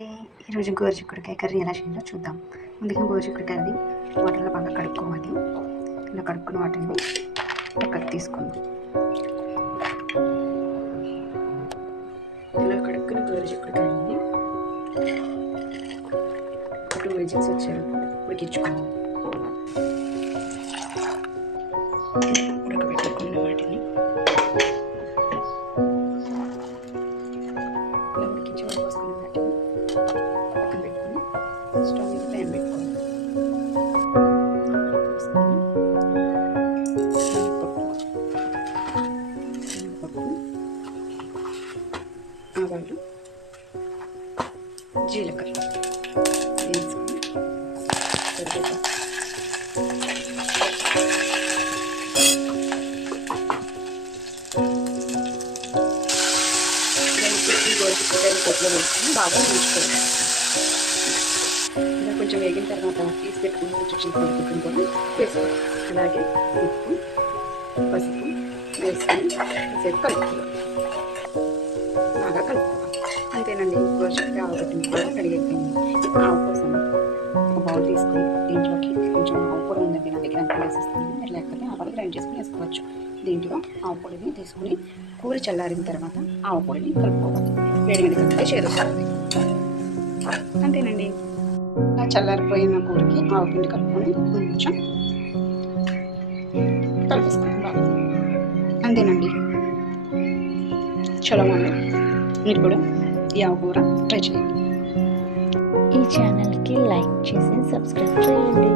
ఈరోజు గోరుచిక్కుడుకాయ కర్రీ ఎలా చేయాలో చూద్దాం. ముందుగా గోరుచిక్కుడుకాయని వాటర్లో బాగా కడుక్కోవాలి. ఇలా కడుక్కున్న వాటిని పక్కకు తీసుకుందాం. ఇలా కడుక్కున్న గోరుచిక్కుడుకాయని 2 విజిల్స్ వచ్చేవరకు ఉడికించుకుందాం. ఉడకబెట్టుకున్న వాటిని ఇలా ఉడికించి వడపోసుకున్న వాటిని పక్కన పెట్టుకుని స్టవ్ మీద ప్యాన్ పెట్టుకోవాలి. ఆవాలు, జీలకర్ర వేసుకుని పొట్టులో వేసుకుని బాగా వేయించుకోవాలి. ఇలా కొంచెం వేగిన తర్వాత తీసి పెట్టుకుని కొంచెం చింతపండు కూడా వేసుకోవాలి. అలాగే ఉప్పు, పసుపు వేసుకొని కాసేపు కలుపుకోవాలి. బాగా కలుపుకోవాలి. అంతేనండి. గోరుచిక్కుడుకాయ ఆవగడ్డని కూడా రెడీ అయిపోయింది. ఆవు కోసం ఒక బౌల్ తీసుకొని దీంట్లోకి కొంచెం ఆవు పొడి ఉందండి నా దగ్గర, అంతా వేసేస్తాను. మీరు లేకపోతే ఆవాలు గ్రైండ్ చేసుకుని వేసుకోవచ్చు. దీంట్లో ఆవు పొడిని తీసుకుని కూర చల్లారిన తర్వాత ఆవు పొడిని కలుపుకోవాలి. వేడివేడి కలిపితే చేరుతుంది. అంతేనండి. చల్లారిపోయిన కూరకి ఆవు పిండి కలుపుకొని కొంచెం కలిపేసుకుంటాం బాగా. అంతేనండి. చాలా బాగుంది. మీరు కూడా ఈ ఆవు కూర ట్రై చేయండి. ఈ ఛానల్కి లైక్ చేసి సబ్స్క్రైబ్ చేయండి.